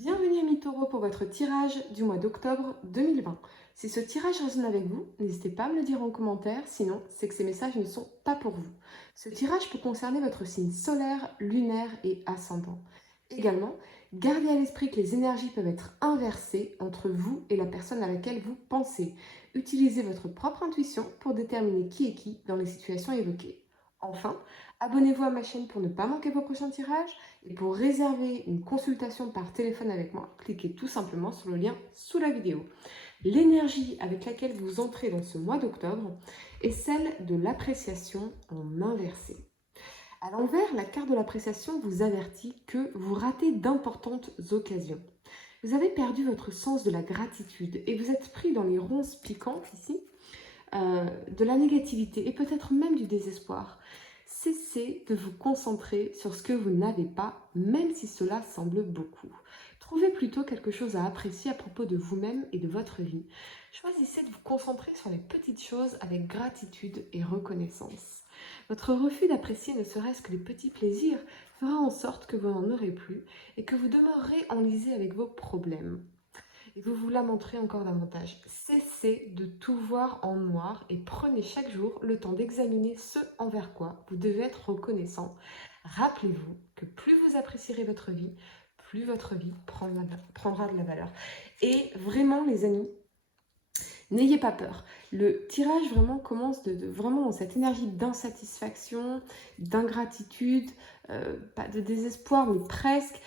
Bienvenue Amis Taureaux pour votre tirage du mois d'octobre 2020. Si ce tirage résonne avec vous, n'hésitez pas à me le dire en commentaire, sinon c'est que ces messages ne sont pas pour vous. Ce tirage peut concerner votre signe solaire, lunaire et ascendant. Également, gardez à l'esprit que les énergies peuvent être inversées entre vous et la personne à laquelle vous pensez. Utilisez votre propre intuition pour déterminer qui est qui dans les situations évoquées. Enfin, abonnez-vous à ma chaîne pour ne pas manquer vos prochains tirages. Et pour réserver une consultation par téléphone avec moi, cliquez tout simplement sur le lien sous la vidéo. L'énergie avec laquelle vous entrez dans ce mois d'octobre est celle de l'appréciation en inversé. À l'envers, la carte de l'appréciation vous avertit que vous ratez d'importantes occasions. Vous avez perdu votre sens de la gratitude et vous êtes pris dans les ronces piquantes ici, de la négativité et peut-être même du désespoir. Cessez de vous concentrer sur ce que vous n'avez pas, même si cela semble beaucoup. Trouvez plutôt quelque chose à apprécier à propos de vous-même et de votre vie. Choisissez de vous concentrer sur les petites choses avec gratitude et reconnaissance. Votre refus d'apprécier ne serait-ce que les petits plaisirs fera en sorte que vous n'en aurez plus et que vous demeurerez enlisé avec vos problèmes. Et vous vous lamenterez encore davantage. Cessez de tout voir en noir et prenez chaque jour le temps d'examiner ce envers quoi vous devez être reconnaissant. Rappelez-vous que plus vous apprécierez votre vie, plus votre vie prendra de la valeur. Et vraiment les amis, n'ayez pas peur. Le tirage vraiment commence vraiment dans cette énergie d'insatisfaction, d'ingratitude, pas de désespoir, mais presque.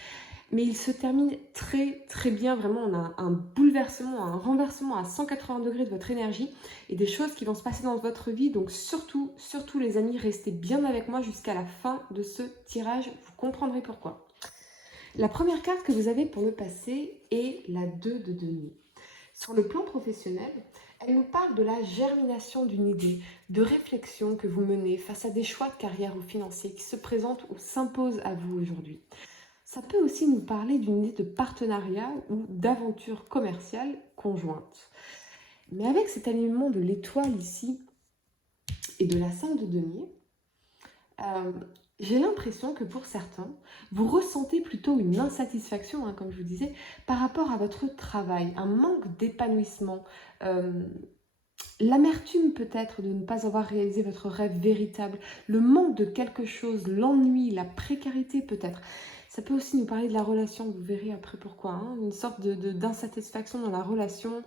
Mais il se termine très bien, vraiment on a un bouleversement, un renversement à 180 degrés de votre énergie et des choses qui vont se passer dans votre vie. Donc surtout les amis, restez bien avec moi jusqu'à la fin de ce tirage, vous comprendrez pourquoi. La première carte que vous avez pour le passé est la 2 de denier. Sur le plan professionnel, elle nous parle de la germination d'une idée, de réflexion que vous menez face à des choix de carrière ou financiers qui se présentent ou s'imposent à vous aujourd'hui. Ça peut aussi nous parler d'une idée de partenariat ou d'aventure commerciale conjointe. Mais avec cet alignement de l'étoile ici et de la 5 de denier, j'ai l'impression que pour certains, vous ressentez plutôt une insatisfaction, comme je vous disais, par rapport à votre travail, un manque d'épanouissement, l'amertume peut-être de ne pas avoir réalisé votre rêve véritable, le manque de quelque chose, l'ennui, la précarité peut-être. Ça peut aussi nous parler de la relation, vous verrez après pourquoi, une sorte d'insatisfaction dans la relation,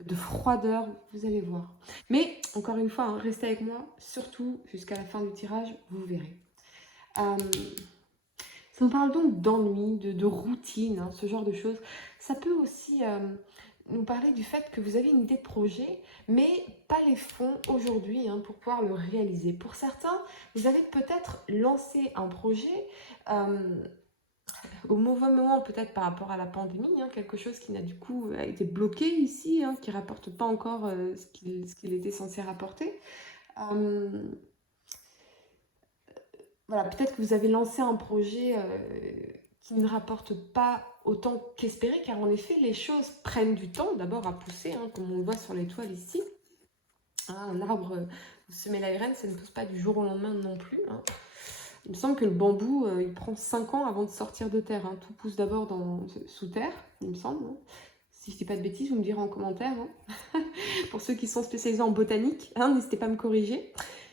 de froideur, vous allez voir. Mais encore une fois, restez avec moi, surtout jusqu'à la fin du tirage, vous verrez. Ça nous parle donc d'ennui, de routine, ce genre de choses. Ça peut aussi nous parler du fait que vous avez une idée de projet, mais pas les fonds aujourd'hui pour pouvoir le réaliser. Pour certains, vous avez peut-être lancé un projet au mauvais moment, peut-être par rapport à la pandémie, quelque chose qui n'a du coup été bloqué ici, qui ne rapporte pas encore ce qu'il était censé rapporter. Voilà, peut-être que vous avez lancé un projet qui ne rapporte pas autant qu'espéré, car en effet, les choses prennent du temps d'abord à pousser, comme on le voit sur l'étoile ici. Un arbre, vous semez la graine, ça ne pousse pas du jour au lendemain non plus. Il me semble que le bambou, il prend 5 ans avant de sortir de terre. Tout pousse d'abord sous terre, il me semble. Si je ne dis pas de bêtises, vous me direz en commentaire. Pour ceux qui sont spécialisés en botanique, n'hésitez pas à me corriger.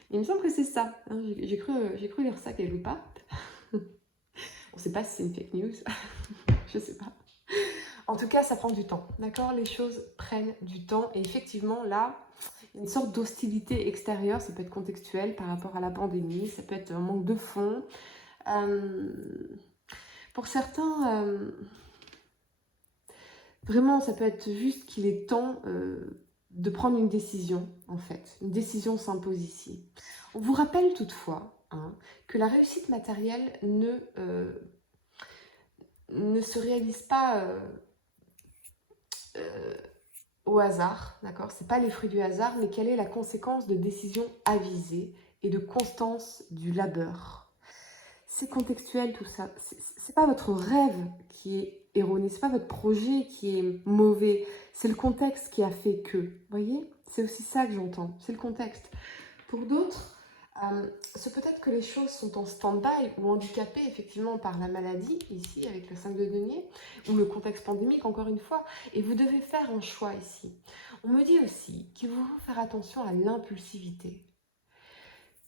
Il me semble que c'est ça. J'ai cru lire ça quelque part. On ne sait pas si c'est une fake news. Je ne sais pas. En tout cas, ça prend du temps. D'accord? Les choses prennent du temps. Et effectivement, là, une sorte d'hostilité extérieure. Ça peut être contextuel par rapport à la pandémie. Ça peut être un manque de fonds. Pour certains, vraiment, ça peut être juste qu'il est temps de prendre une décision, en fait. Une décision s'impose ici. On vous rappelle toutefois que la réussite matérielle ne se réalise pas au hasard, d'accord? C'est pas les fruits du hasard, mais quelle est la conséquence de décisions avisées et de constance du labeur. C'est contextuel tout ça. C'est pas votre rêve qui est erroné, c'est pas votre projet qui est mauvais, c'est le contexte qui a fait que. Vous voyez? C'est aussi ça que j'entends, c'est le contexte. Pour d'autres, C'est peut-être que les choses sont en stand-by ou handicapées effectivement par la maladie, ici avec le 5 de denier, ou le contexte pandémique encore une fois, et vous devez faire un choix ici. On me dit aussi qu'il vous faut faire attention à l'impulsivité.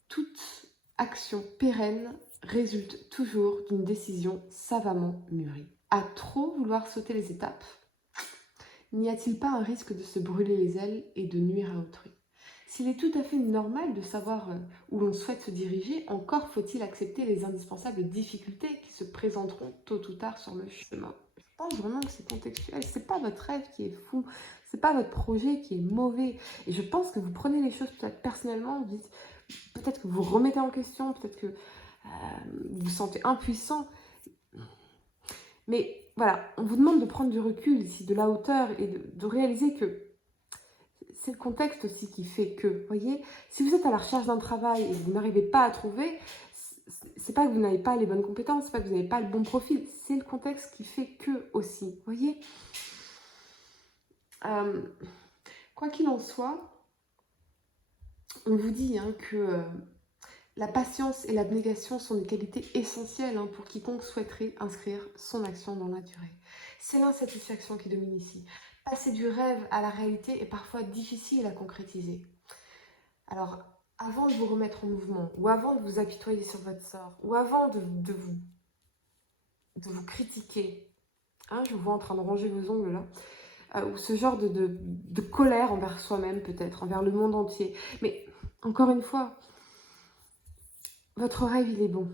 Toute action pérenne résulte toujours d'une décision savamment mûrie. À trop vouloir sauter les étapes, n'y a-t-il pas un risque de se brûler les ailes et de nuire à autrui? S'il est tout à fait normal de savoir où l'on souhaite se diriger, encore faut-il accepter les indispensables difficultés qui se présenteront tôt ou tard sur le chemin. Je pense vraiment que c'est contextuel, c'est pas votre rêve qui est fou, c'est pas votre projet qui est mauvais. Et je pense que vous prenez les choses peut-être personnellement, vous dites, peut-être que vous remettez en question, peut-être que vous vous sentez impuissant. Mais voilà, on vous demande de prendre du recul ici, de la hauteur et de réaliser que c'est le contexte aussi qui fait que, voyez, si vous êtes à la recherche d'un travail et que vous n'arrivez pas à trouver, c'est pas que vous n'avez pas les bonnes compétences, c'est pas que vous n'avez pas le bon profil, c'est le contexte qui fait que aussi, voyez. Quoi qu'il en soit, on vous dit que la patience et l'abnégation sont des qualités essentielles pour quiconque souhaiterait inscrire son action dans la durée. C'est l'insatisfaction qui domine ici. Passer du rêve à la réalité est parfois difficile à concrétiser. Alors, avant de vous remettre en mouvement, ou avant de vous apitoyer sur votre sort, ou avant de vous critiquer, je vous vois en train de ranger vos ongles là, ou ce genre de colère envers soi-même peut-être, envers le monde entier. Mais encore une fois, votre rêve il est bon,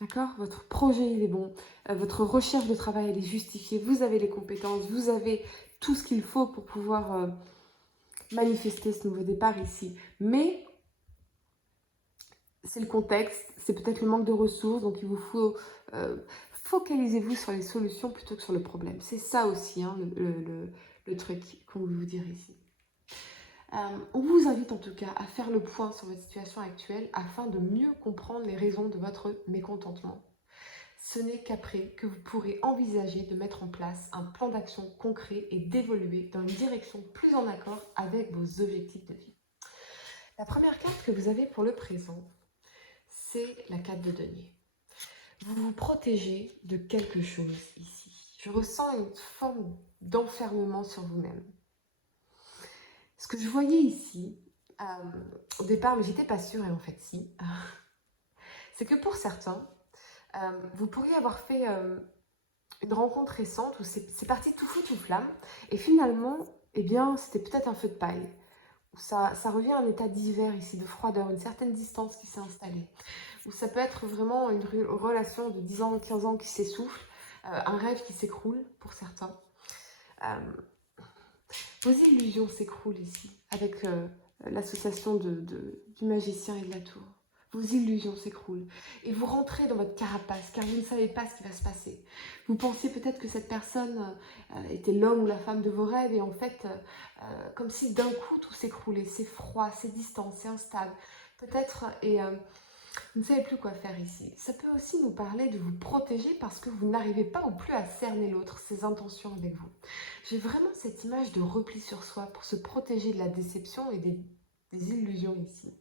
d'accord? Votre projet il est bon, votre recherche de travail elle est justifiée, vous avez les compétences, vous avez tout ce qu'il faut pour pouvoir manifester ce nouveau départ ici. Mais c'est le contexte, c'est peut-être le manque de ressources, donc il vous faut focalisez-vous sur les solutions plutôt que sur le problème. C'est ça aussi le truc qu'on veut vous dire ici. On vous invite en tout cas à faire le point sur votre situation actuelle afin de mieux comprendre les raisons de votre mécontentement. Ce n'est qu'après que vous pourrez envisager de mettre en place un plan d'action concret et d'évoluer dans une direction plus en accord avec vos objectifs de vie. La première carte que vous avez pour le présent, c'est la carte de denier. Vous vous protégez de quelque chose ici. Je ressens une forme d'enfermement sur vous-même. Ce que je voyais ici, au départ, mais j'étais pas sûre, et en fait si, c'est que pour certains, vous pourriez avoir fait une rencontre récente où c'est parti tout fou, tout flamme, et finalement, eh bien, c'était peut-être un feu de paille. Ça revient à un état d'hiver ici, de froideur, une certaine distance qui s'est installée. Ou ça peut être vraiment une relation de 10 ans, 15 ans qui s'essouffle, un rêve qui s'écroule pour certains. Vos illusions s'écroulent ici, avec l'association du magicien et de la tour. Vos illusions s'écroulent et vous rentrez dans votre carapace car vous ne savez pas ce qui va se passer. Vous pensez peut-être que cette personne était l'homme ou la femme de vos rêves et en fait, comme si d'un coup tout s'écroulait. C'est froid, c'est distant, c'est instable. Peut-être, et vous ne savez plus quoi faire ici. Ça peut aussi nous parler de vous protéger parce que vous n'arrivez pas ou plus à cerner l'autre, ses intentions avec vous. J'ai vraiment cette image de repli sur soi pour se protéger de la déception et des illusions ici.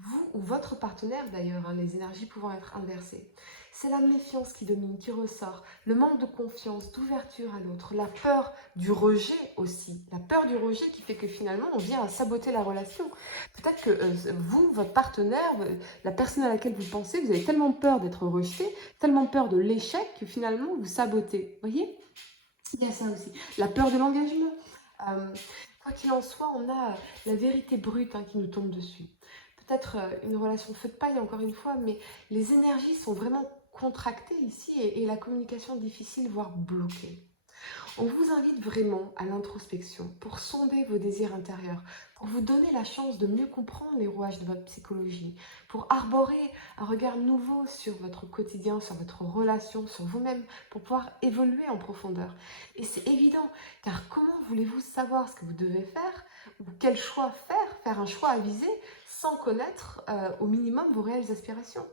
Vous ou votre partenaire d'ailleurs, les énergies pouvant être inversées. C'est la méfiance qui domine, qui ressort, le manque de confiance, d'ouverture à l'autre, la peur du rejet aussi, la peur du rejet qui fait que finalement on vient à saboter la relation. Peut-être que vous, votre partenaire, la personne à laquelle vous pensez, vous avez tellement peur d'être rejeté, tellement peur de l'échec que finalement vous sabotez. Vous voyez? Il y a ça aussi. La peur de l'engagement. Quoi qu'il en soit, on a la vérité brute qui nous tombe dessus. Peut-être une relation feu de paille encore une fois, mais les énergies sont vraiment contractées ici et la communication difficile, voire bloquée. On vous invite vraiment à l'introspection pour sonder vos désirs intérieurs, pour vous donner la chance de mieux comprendre les rouages de votre psychologie, pour arborer un regard nouveau sur votre quotidien, sur votre relation, sur vous-même, pour pouvoir évoluer en profondeur. Et c'est évident, car comment voulez-vous savoir ce que vous devez faire ou quel choix faire, faire un choix avisé sans connaître au minimum vos réelles aspirations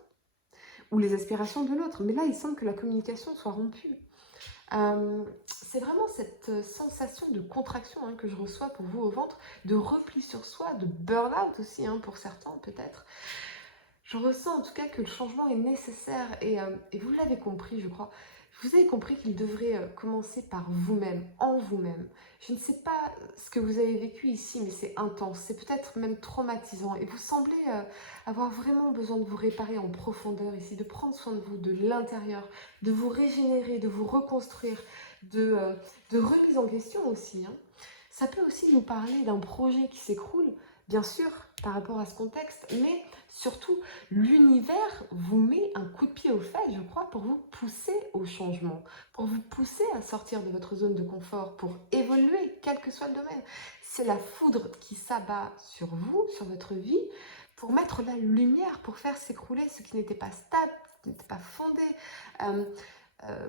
ou les aspirations de l'autre. Mais là, il semble que la communication soit rompue. C'est vraiment cette sensation de contraction que je reçois pour vous au ventre, de repli sur soi, de burn-out aussi pour certains peut-être. Je ressens en tout cas que le changement est nécessaire et vous l'avez compris, je crois. Vous avez compris qu'il devrait commencer par vous-même, en vous-même. Je ne sais pas ce que vous avez vécu ici, mais c'est intense, c'est peut-être même traumatisant. Et vous semblez avoir vraiment besoin de vous réparer en profondeur ici, de prendre soin de vous, de l'intérieur, de vous régénérer, de vous reconstruire, de, euh, de remise en question aussi, hein. Ça peut aussi nous parler d'un projet qui s'écroule, bien sûr, par rapport à ce contexte, mais surtout, l'univers vous met un coup de pied aux fesses, je crois, pour vous pousser au changement, pour vous pousser à sortir de votre zone de confort, pour évoluer, quel que soit le domaine. C'est la foudre qui s'abat sur vous, sur votre vie, pour mettre la lumière, pour faire s'écrouler ce qui n'était pas stable, ce qui n'était pas fondé, euh,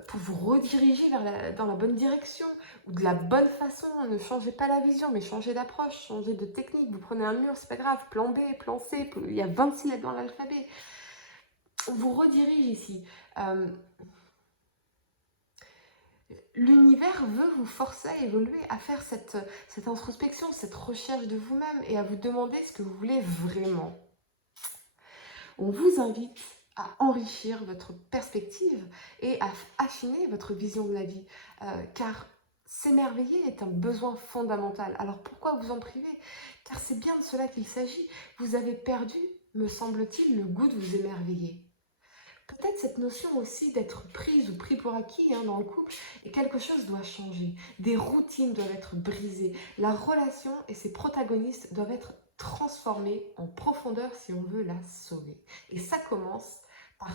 pour vous rediriger dans la bonne direction ou de la bonne façon. Ne changez pas la vision, mais changez d'approche, changez de technique. Vous prenez un mur, c'est pas grave. Plan B, plan C, il y a 26 lettres dans l'alphabet. On vous redirige ici. Euh, L'univers veut vous forcer à évoluer, à faire cette introspection, cette recherche de vous-même et à vous demander ce que vous voulez vraiment. On vous invite à enrichir votre perspective et à affiner votre vision de la vie, car s'émerveiller est un besoin fondamental. Alors pourquoi vous en priver? Car c'est bien de cela qu'il s'agit. Vous avez perdu, me semble-t-il, le goût de vous émerveiller. Peut-être cette notion aussi d'être prise ou pris pour acquis dans le couple, et quelque chose doit changer. Des routines doivent être brisées. La relation et ses protagonistes doivent être transformés en profondeur si on veut la sauver. Et ça commence par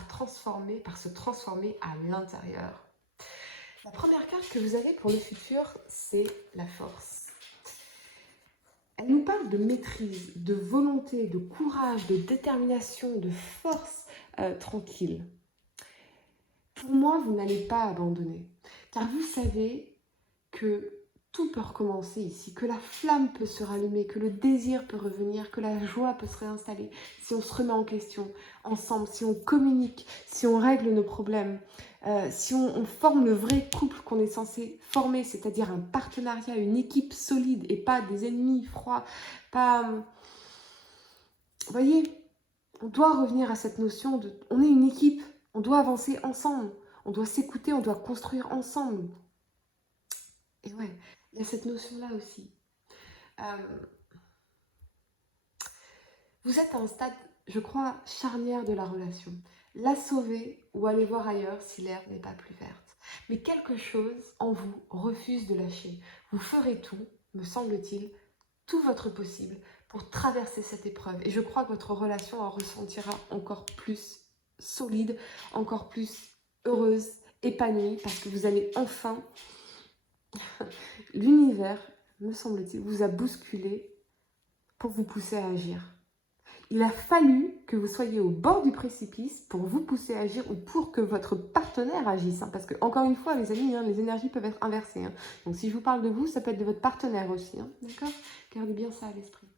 se transformer à l'intérieur. La première carte que vous avez pour le futur, c'est la force. Elle nous parle de maîtrise, de volonté, de courage, de détermination, de force tranquille. Pour moi, vous n'allez pas abandonner, car vous savez que tout peut recommencer ici, que la flamme peut se rallumer, que le désir peut revenir, que la joie peut se réinstaller si on se remet en question ensemble, si on communique, si on règle nos problèmes, si on forme le vrai couple qu'on est censé former, c'est-à-dire un partenariat, une équipe solide et pas des ennemis froids, pas... Vous voyez, on doit revenir à cette notion de... On est une équipe, on doit avancer ensemble, on doit s'écouter, on doit construire ensemble. Et ouais, il y a cette notion-là aussi. Vous êtes à un stade, je crois, charnière de la relation. La sauver ou aller voir ailleurs si l'herbe n'est pas plus verte. Mais quelque chose en vous refuse de lâcher. Vous ferez tout, me semble-t-il, tout votre possible pour traverser cette épreuve. Et je crois que votre relation en ressentira encore plus solide, encore plus heureuse, épanouie, parce que vous allez enfin... L'univers, me semble-t-il, vous a bousculé pour vous pousser à agir. Il a fallu que vous soyez au bord du précipice pour vous pousser à agir ou pour que votre partenaire agisse. Parce que, encore une fois, les amis, les énergies peuvent être inversées. Donc, si je vous parle de vous, ça peut être de votre partenaire aussi. D'accord? Gardez bien ça à l'esprit.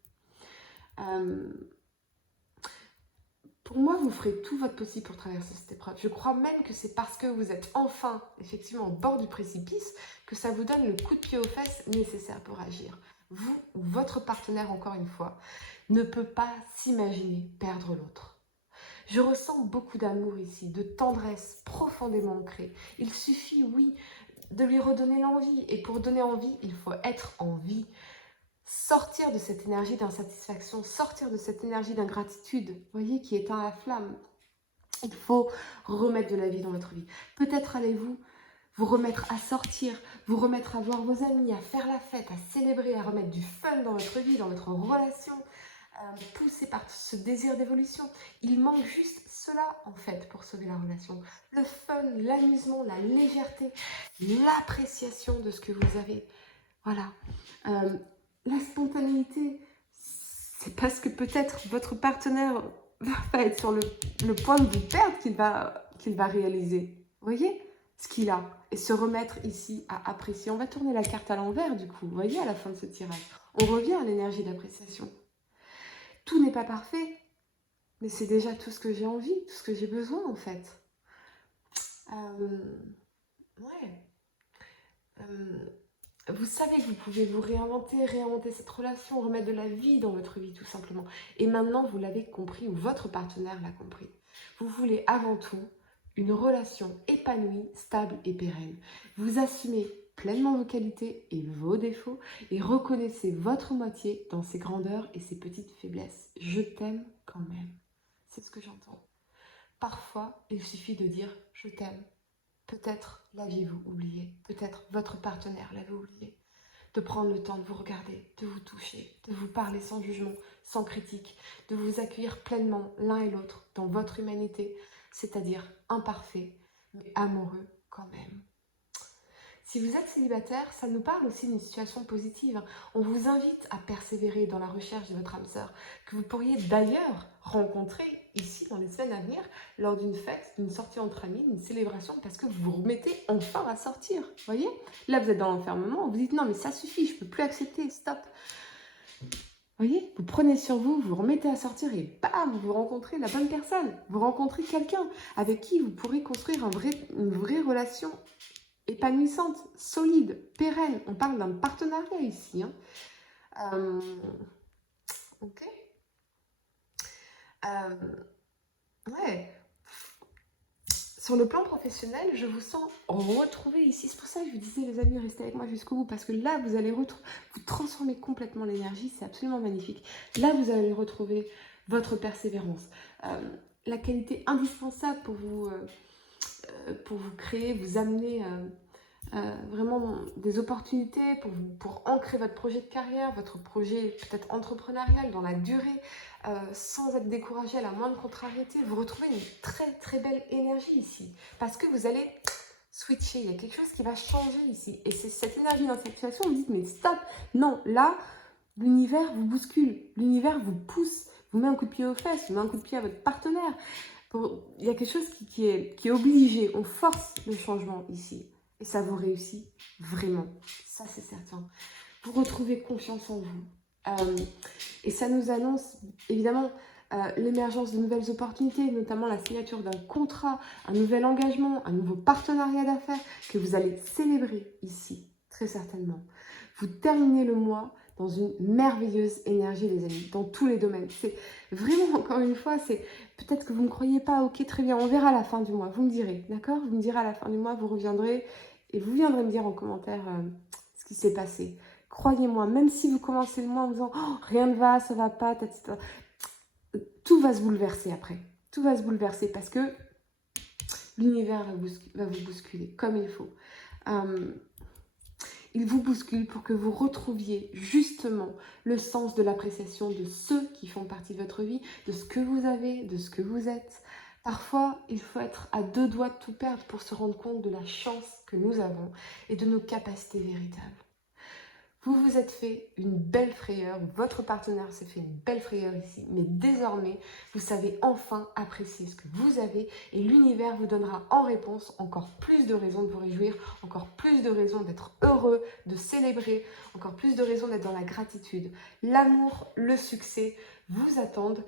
Pour moi, vous ferez tout votre possible pour traverser cette épreuve. Je crois même que c'est parce que vous êtes enfin, effectivement, au bord du précipice que ça vous donne le coup de pied aux fesses nécessaire pour agir. Vous ou votre partenaire, encore une fois, ne peut pas s'imaginer perdre l'autre. Je ressens beaucoup d'amour ici, de tendresse profondément ancrée. Il suffit, oui, de lui redonner l'envie. Et pour donner envie, il faut être en vie. Sortir de cette énergie d'insatisfaction, sortir de cette énergie d'ingratitude, vous voyez, qui éteint la flamme. Il faut remettre de la vie dans votre vie. Peut-être allez-vous vous remettre à sortir, vous remettre à voir vos amis, à faire la fête, à célébrer, à remettre du fun dans votre vie, dans votre relation, poussé par ce désir d'évolution. Il manque juste cela, en fait, pour sauver la relation. Le fun, l'amusement, la légèreté, l'appréciation de ce que vous avez. Voilà. La spontanéité, c'est parce que peut-être votre partenaire va être sur le point de vous perdre qu'il va réaliser. Vous voyez ce qu'il a. Et se remettre ici à apprécier. On va tourner la carte à l'envers du coup. Vous voyez à la fin de ce tirage. On revient à l'énergie d'appréciation. Tout n'est pas parfait. Mais c'est déjà tout ce que j'ai envie, tout ce que j'ai besoin en fait. Ouais. Vous savez que vous pouvez vous réinventer cette relation, remettre de la vie dans votre vie tout simplement. Et maintenant, vous l'avez compris ou votre partenaire l'a compris. Vous voulez avant tout une relation épanouie, stable et pérenne. Vous assumez pleinement vos qualités et vos défauts et reconnaissez votre moitié dans ses grandeurs et ses petites faiblesses. Je t'aime quand même. C'est ce que j'entends. Parfois, il suffit de dire « je t'aime ». Peut-être l'aviez-vous oublié, peut-être votre partenaire l'avait oublié. De prendre le temps de vous regarder, de vous toucher, de vous parler sans jugement, sans critique, de vous accueillir pleinement l'un et l'autre dans votre humanité, c'est-à-dire imparfait, mais amoureux quand même. Si vous êtes célibataire, ça nous parle aussi d'une situation positive. On vous invite à persévérer dans la recherche de votre âme sœur, que vous pourriez d'ailleurs rencontrer ici dans les semaines à venir, lors d'une fête, d'une sortie entre amis, d'une célébration, parce que vous vous remettez enfin à sortir. Vous voyez? Là, vous êtes dans l'enfermement, vous dites non, mais ça suffit, je ne peux plus accepter, stop. Vous voyez? Vous prenez sur vous, vous remettez à sortir et bam, vous rencontrez la bonne personne. Vous rencontrez quelqu'un avec qui vous pourrez construire une vraie relation épanouissante, solide, pérenne. On parle d'un partenariat ici. Ok. Ouais. Sur le plan professionnel, je vous sens retrouver ici. C'est pour ça que je vous disais, les amis, restez avec moi jusqu'au bout. Parce que là, vous allez vous transformer complètement l'énergie. C'est absolument magnifique. Là, vous allez retrouver votre persévérance. La qualité indispensable pour vous créer, vous amener vraiment des opportunités pour ancrer votre projet de carrière, votre projet peut-être entrepreneurial dans la durée, sans être découragé à la moindre contrariété. Vous retrouvez une très très belle énergie ici, parce que vous allez switcher, il y a quelque chose qui va changer ici. Et c'est cette énergie dans cette situation, vous dites mais stop, non, là, l'univers vous bouscule, l'univers vous pousse, vous met un coup de pied aux fesses, vous met un coup de pied à votre partenaire. Il y a quelque chose qui est obligé, on force le changement ici. Et ça vous réussit vraiment, ça c'est certain. Vous retrouvez confiance en vous. Et ça nous annonce évidemment l'émergence de nouvelles opportunités, notamment la signature d'un contrat, un nouvel engagement, un nouveau partenariat d'affaires que vous allez célébrer ici, très certainement. Vous terminez le mois dans une merveilleuse énergie, les amis, dans tous les domaines. C'est vraiment, encore une fois, c'est peut-être que vous ne croyez pas, ok, très bien, on verra à la fin du mois, vous me direz, d'accord? Vous me direz à la fin du mois, vous reviendrez et vous viendrez me dire en commentaire ce qui s'est passé. Croyez-moi, même si vous commencez le mois en vous disant oh, rien ne va, ça va pas, etc. Tout va se bouleverser après. Tout va se bouleverser parce que l'univers va vous bousculer comme il faut. Il vous bouscule pour que vous retrouviez justement le sens de l'appréciation de ceux qui font partie de votre vie, de ce que vous avez, de ce que vous êtes. Parfois, il faut être à deux doigts de tout perdre pour se rendre compte de la chance que nous avons et de nos capacités véritables. Vous vous êtes fait une belle frayeur, votre partenaire s'est fait une belle frayeur ici, mais désormais, vous savez enfin apprécier ce que vous avez et l'univers vous donnera en réponse encore plus de raisons de vous réjouir, encore plus de raisons d'être heureux, de célébrer, encore plus de raisons d'être dans la gratitude. L'amour, le succès vous attendent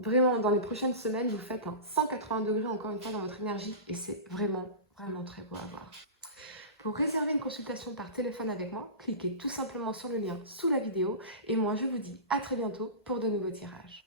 vraiment dans les prochaines semaines. Vous faites un 180 degrés encore une fois dans votre énergie et c'est vraiment, vraiment très beau à voir. Pour réserver une consultation par téléphone avec moi, cliquez tout simplement sur le lien sous la vidéo et moi je vous dis à très bientôt pour de nouveaux tirages.